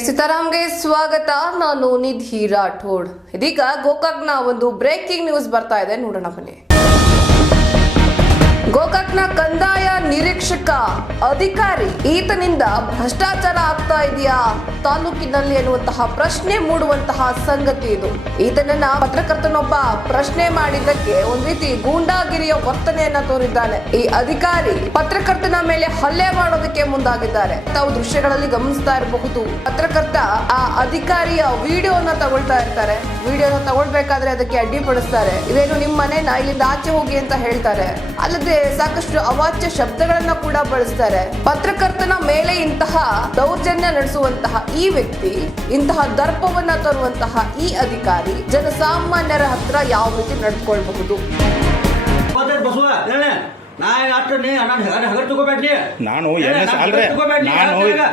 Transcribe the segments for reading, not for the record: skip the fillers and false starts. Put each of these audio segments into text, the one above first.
ಸೀತಾರಾಮ್ಗೆ ಸ್ವಾಗತ. ನಾನು ನಿಧಿ ರಾಠೋಡ್. ಇದೀಗ ಗೋಕಾಕ್ನ ಒಂದು ಬ್ರೇಕಿಂಗ್ ನ್ಯೂಸ್ ಬರ್ತಾ ಇದೆ, ನೋಡೋಣ ಬನ್ನಿ. ಗೋಕಾಕ್ನ ಕಂದಾಯ ನಿರೀಕ್ಷಕ ಅಧಿಕಾರಿ ಈತನಿಂದ ಭ್ರಷ್ಟಾಚಾರ ಆಗ್ತಾ ಇದೆಯಾ ತಾಲೂಕಿನಲ್ಲಿ ಎನ್ನುವಂತಹ ಪ್ರಶ್ನೆ ಮೂಡುವಂತಹ ಸಂಗತಿ ಇದು. ಈತನನ್ನ ಪತ್ರಕರ್ತನೊಬ್ಬ ಪ್ರಶ್ನೆ ಮಾಡಿದ್ದಕ್ಕೆ ಒಂದ್ ರೀತಿ ಗೂಂಡಾಗಿರಿಯ ವರ್ತನೆಯನ್ನ ತೋರಿದ್ದಾನೆ. ಈ ಅಧಿಕಾರಿ ಪತ್ರಕರ್ತನ ಮೇಲೆ ಹಲ್ಲೆ ಮಾಡೋದಕ್ಕೆ ಮುಂದಾಗಿದ್ದಾರೆ. ತಾವು ದೃಶ್ಯಗಳಲ್ಲಿ ಗಮನಿಸ್ತಾ ಇರಬಹುದು. ಪತ್ರಕರ್ತ ಆ ಅಧಿಕಾರಿಯ ವಿಡಿಯೋನ ತಗೊಳ್ತಾ ಇರ್ತಾರೆ. ವಿಡಿಯೋನ ತಗೊಳ್ಬೇಕಾದ್ರೆ ಅದಕ್ಕೆ ಅಡ್ಡಿಪಡಿಸ್ತಾರೆ. ಇದೇನು ನಿಮ್ಮ ಮನೆನ ಇಲ್ಲಿಂದ ಆಚೆ ಹೋಗಿ ಅಂತ ಹೇಳ್ತಾರೆ. ಅಲ್ಲದೆ ಸಾಕಷ್ಟು ಅವಾಚ್ಯ ಶಬ್ದಗಳನ್ನ ಕೂಡ ಬಳಸ್ತಾರೆ. ಪತ್ರಕರ್ತನ ಮೇಲೆ ಇಂತಹ ದೌರ್ಜನ್ಯ ನಡೆಸುವಂತಹ ಈ ವ್ಯಕ್ತಿ, ಇಂತಹ ದರ್ಪವನ್ನ ತರುವಂತಹ ಈ ಅಧಿಕಾರಿ ಜನಸಾಮಾನ್ಯರ ಹತ್ರ ಯಾವ ರೀತಿ ನಡ್ಕೊಳ್ಬಹುದು? ನಾನು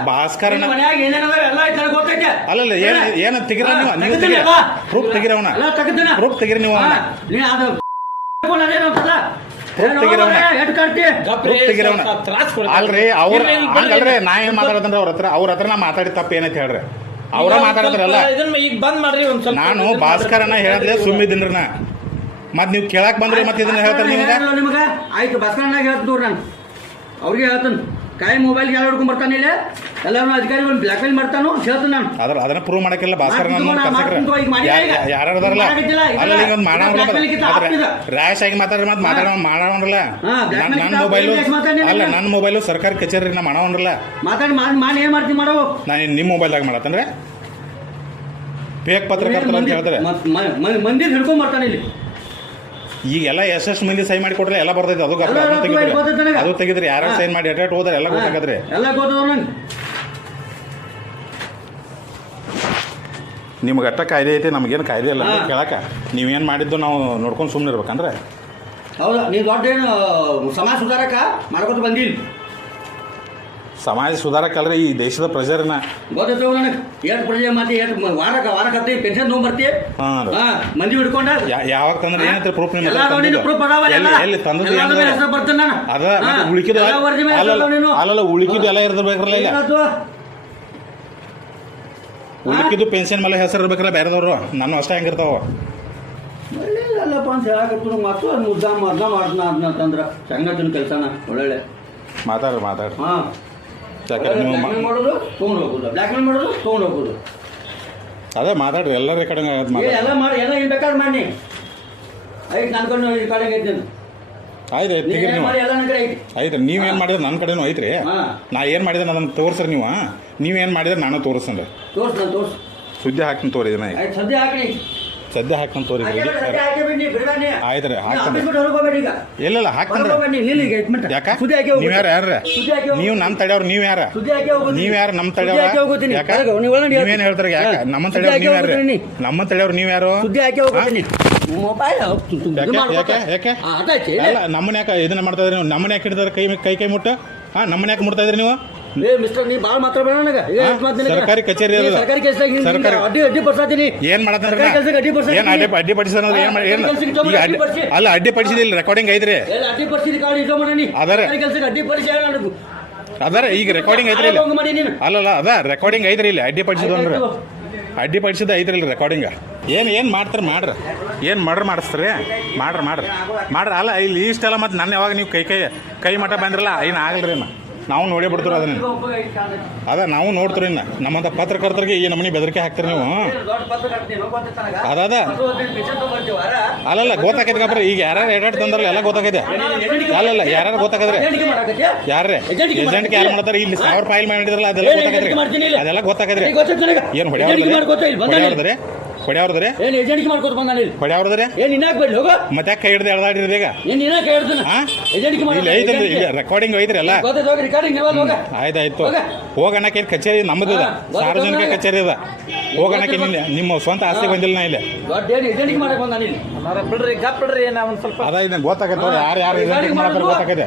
ಭಾಸ್ಕರ ಅಲ್ಲಲ್ಲ ಏನ ತೆಗಿರ ನೀವು ಪ್ರೂಫ್ ತೆಗಿರವನ ಪ್ರೂಫ್ ತೆಗಿರಿ ನೀವು ಅಲ್ರಿ ಅವ್ರಲ್ರಿ ನಾ ಏನ್ ಮಾತಾಡತಂದ್ರೆ ಅವ್ರ ಹತ್ರ ನಾ ಮಾತಾಡಿ ತಪ್ಪ ಏನಂತ ಹೇಳ್ರಿ. ಅವ್ರ ಮಾತಾಡತ್ರಲ್ಲ. ನಾನು ಭಾಸ್ಕರನ ಹೇಳಿದ್ರೆ ಸುಮ್ಮಿದ್ದೀನ್ರಿ. ನಾ ಮತ್ ನೀವು ಕೇಳಕ್ ಬಂದ್ರಿ ಮತ್ತೆ ಇದನ್ನ ಹೇಳ್ತಾರೆ ನಿಮ್ಗೆ. ಆಯ್ತು, ಭಾಸ್ಕರನಾಗ ಹೇಳ್ತೀನಿ ನಾನು ಅವ್ರಿಗೆ ಹೇಳ್ತಾನೆ. ಕಾಯಿ ಮೊಬೈಲ್ ಯಾರು ಹಿಡ್ಕೊಂಡ್ ಬರ್ತಾನೆ ಇಲ್ಲ, ಎಲ್ಲರೂ ಅಧಿಕಾರಿಗಳು ಬ್ಲಾಕ್ ಮೇಲ್ ಮಾಡ್ತಾನು ಹೇಳ್ತಾನೆ ನಾನು. ಅದನ್ನ ಪ್ರೂವ್ ಮಾಡಕ್ಕಿಲ್ಲ. ಭಾಸ್ಕರ ಯಾರದಾರಲ್ಲ ಅಲ್ಲ ಈಗ ಒಂದು ರ್ಯಾಶ್ ಆಗಿ ಮಾತಾಡ್ರಿ ಮತ್ತೆ ಮಾಡೋಣಲ್ಲ. ನನ್ನ ಮೊಬೈಲು ಅಲ್ಲ, ನನ್ನ ಮೊಬೈಲು ಸರ್ಕಾರಿ ಕಚೇರಿ ನಾ ಮಾಡೋಣಲ್ಲ. ಮಾತಾಡಿ ಏನ್ ಮಾಡ್ತೀನಿ ಮಾಡೋ. ನಾನು ನಿಮ್ಮ ಮೊಬೈಲ್ದಾಗ ಮಾಡತ್ತಂದ್ರೆ ಫೇಕ್ ಪತ್ರಕರ್ತರ ಅಂತ ಹೇಳ್ತಾರೆ. ಮಂದಿ ಹಿಡ್ಕೊಂಡ್ ಬರ್ತಾನೆ ಇಲ್ಲಿ. ಈಗೆಲ್ಲ ಎಷ್ಟು ಮಂದಿ ಸೈ ಮಾಡಿ ಕೊಟ್ರೆ ಎಲ್ಲ ಬರ್ತೈತೆ. ಅದು ತೆಗಿದ್ರಿ ಯಾರು ಸೈನ್ ಮಾಡಿ ಅಟೆಟ್ ಹೋದ್ರೆ ಎಲ್ಲ ಗೊತ್ತಾಗದ್ರಿ. ನಿಮ್ಗೆ ಅಟ್ಟ ಕಾಯ್ದೆ ಐತಿ, ನಮಗೇನು ಕಾಯ್ದೆ ಇಲ್ಲ ಕೇಳಕ. ನೀವೇನು ಮಾಡಿದ್ದು ನಾವು ನೋಡ್ಕೊಂಡು ಸುಮ್ಮನೆ ಇರ್ಬೇಕಂದ್ರೆ ಹೌದಾ? ನೀವು ದೊಡ್ಡ ಏನು ಸಮಾಜ ಸುಧಾರಕ ಮಾಡ್ಕೊತ ಬಂದಿಲ್ಲ. ಸಮಾಜ ಸುಧಾರಕಲ್ರಿ ಈ ದೇಶದ ಪ್ರಜೆರನ್ನ ಗೊತ್ತಾಯ್ತು ನನಗೆ. ಎಷ್ಟು ಪ್ರಜೆ ಮಾತಿ ಎಷ್ಟು ವಾರಕ್ಕೆ ಪೆನ್ಷನ್ ತೊಗೊಂಡ್ಬರ್ತೀವಿ ಮಂದಿ ಹಿಡ್ಕೊಂಡ ಯಾವಾಗ ತಂದ್ರೆ ಏನಂತ ಪ್ರೂಫ್ ಎಲ್ಲಿ ತಂದ್ರೆ ಅದ ಉಳಿಕಿದ್ದು ಅಲ್ಲಲ್ಲ ಉಳಿಕಿದ್ದು ಎಲ್ಲ ಇರ್ಬೇಕ್ರಲ್ಲ. ಈಗ ಉಳಿಕಿದ್ದು ಪೆನ್ಷನ್ ಮೇಲೆ ಹೆಸರು ಇರ್ಬೇಕಲ್ಲ ಬೇರೆದವ್ರು. ನಾನು ಅಷ್ಟೇ ಹೆಂಗಿರ್ತಾವ ಅಲ್ಲಪ್ಪ ಅಂತ ಹೇಳಕತ್ತು. ಮತ್ತು ಅದು ಮುದ್ದ ಮಾಡ್ದ ಅಂತಂದ್ರೆ ಸಂಘಟನೆ ಕೆಲಸನ ಒಳ್ಳೆ ಮಾತಾಡ್ರಿ ಹಾಂ. ಮಾಡೋದು ತೊಗೊಂಡು ಹೋಗೋದು, ಬ್ಲ್ಯಾಕ್ ಮೇಲ್ ಮಾಡೋದು ತೊಗೊಂಡು ಹೋಗೋದು. ಅದೇ ಮಾತಾಡ್ರಿ ಎಲ್ಲ ರೆಕಾರ್ಡಿಂಗ್ ಎಲ್ಲ ಮಾಡಿ ಎಲ್ಲ ಏನು ಬೇಕಾದ್ರೆ ಮಾಡಿ. ಐತೆ ನನ್ನ ಕಡೆ ರೆಕಾರ್ಡಿಂಗ್ ಐತೆ. ಆಯ್ತು ತೆಗೀರಿ ನೀವು. ಆಯ್ತು ನೀವೇನು ಮಾಡಿದ್ರೆ ನನ್ನ ಕಡೆನೂ ಐತ್ರಿ. ನಾ ಏನು ಮಾಡಿದ್ರೆ ನನಗೆ ತೋರಿಸ್ರಿ. ನೀವೇನು ಮಾಡಿದ್ರೆ ನಾನು ತೋರಿಸ್ತೀನಿ. ತೋರಿಸ್ ಸುದ್ದಿ ಹಾಕ್ತೀನಿ ತೋರಿ. ಇದನ್ನ ಸದ್ಯ ಹಾಕ್ತಾನೆ ತೋರಿ. ಆಯ್ತು ರೀ ಹಾಕ್ತಾನೆ. ಇಲ್ಲ ಹಾಕ್ತಾನೆ. ಯಾಕ ನೀವು ಯಾರು ನೀವು ನಮ್ಮ ತಡೆಯವ್ರು? ನೀವು ಯಾರು ನಮ್ಮ ತಡೆಯವ್ರು? ಯಾಕ ನೀವೇನು ಹೇಳ್ತಾರೆ? ಯಾಕ ನಮ್ಮ ತಡೆಯವ್ರು ನೀವು ಯಾರು? ನಮ್ಮ ತಡೆಯವ್ರು ನೀವು ಯಾರು? ಯಾಕೆ ಅಲ್ಲ ನಮ್ಮನ್ನ ಯಾಕೆ ಇದನ್ನ ಮಾಡ್ತಾ ಇದ್ರಿ ನೀವು? ನಮ್ಮನ್ನ ಯಾಕೆ ಹಿಡಿದ್ರೆ ಕೈ ಮುಟ್ಟು? ನಮ್ಮನ್ನ ಯಾಕೆ ಮುಡ್ತಾ ಇದ್ರಿ ನೀವು? ಸರ್ಕಾರಿ ಕಚೇರಿ ಏನ್ ಮಾಡತ್ತೀರಿ? ಅಲ್ಲ ಅಡ್ಡಿಪಡಿಸಿದಿಲ್ಲ. ರೆಕಾರ್ಡಿಂಗ್ ಐತ್ರಿ. ಅದರ ಈಗ ರೆಕಾರ್ಡಿಂಗ್ ಐತ್ರಿ. ಅಲ್ಲಲ್ಲ ಅದ ರೆಕಾರ್ಡಿಂಗ್ ಐತ್ರಿ. ಇಲ್ಲಿ ಅಡ್ಡಿಪಡಿಸಿದ ಐತ್ರಿ ರೆಕಾರ್ಡಿಂಗ್. ಏನು ಮಾಡ್ತಾರೆ ಮಾಡ್ರಿ. ಏನು ಮಾಡಿಸ್ತಾರೆ ಮಾಡ್ರಿ. ಅಲ್ಲ ಇಲ್ಲಿ ಇಷ್ಟೆಲ್ಲ ಮತ್ತೆ ನನ್ನ ಯಾವಾಗ ನೀವು ಕೈ ಮಠ ಬಂದ್ರಲ್ಲ ಏನು ಆಗಲ್ರಿ. ನಾವು ನೋಡೇ ಬಿಡ್ತೀರ ಅದನ್ನ. ನಾವು ನೋಡ್ತೀರಿ. ನಮ್ಮಂತ ಪತ್ರಕರ್ತರಿಗೆ ಈ ನಮ್ಮನೆ ಬೆದರಿಕೆ ಹಾಕ್ತೀರಿ ನೀವು. ಅಲ್ಲಲ್ಲ ಗೊತ್ತಾಕೈತೆ ಗಬ್ರಿ. ಈಗ ಯಾರ್ಯಾರು ಎಡಾಡ್ ತಂದ್ರಲ್ಲ ಎಲ್ಲ ಗೊತ್ತಾಗೈತೆ. ಅಲ್ಲಲ್ಲ ಯಾರ್ಯಾರು ಗೊತ್ತಾಗದ್ರಿ. ಯಾರೇ ಏಜೆಂಟ್ಗೆ ಯಾರು ಮಾಡ್ತಾರೆ? ಇಲ್ಲಿ 1000 ಫೈಲ್ ಮಾಡಿದ್ರಲ್ಲ ಅದೆಲ್ಲ ಗೊತ್ತಾಗದ್ರಿ. ಏನು ಹೊಡ್ಯಾವ್ರದ್ರಿ ಮತ್ತೆ ಕೈ ಹಿಡ್ದು ಎಳ್ದಾಡಿರಿ. ಈಗ ರೆಕಾರ್ಡಿಂಗ್ ಐತ್ರಿ ಎಲ್ಲ. ಆಯ್ತಾಯ್ತು ಹೋಗಣಕ್ಕೆ ಕಚೇರಿ ನಮ್ಮದಿದ, ಸಾರ್ವಜನಿಕ ಕಚೇರಿ ಅದ. ಹೋಗಣಕ್ಕೆ ನಿಮ್ಮ ಸ್ವಂತ ಆಸ್ತಿ ಬಂದಿಲ್ಲ. ನಾ ಇಲ್ಲಿ ಅದ ಗೊತ್ತಾಗತ್ತೆ ಯಾರು ಗೊತ್ತಾಗತ್ತೆ.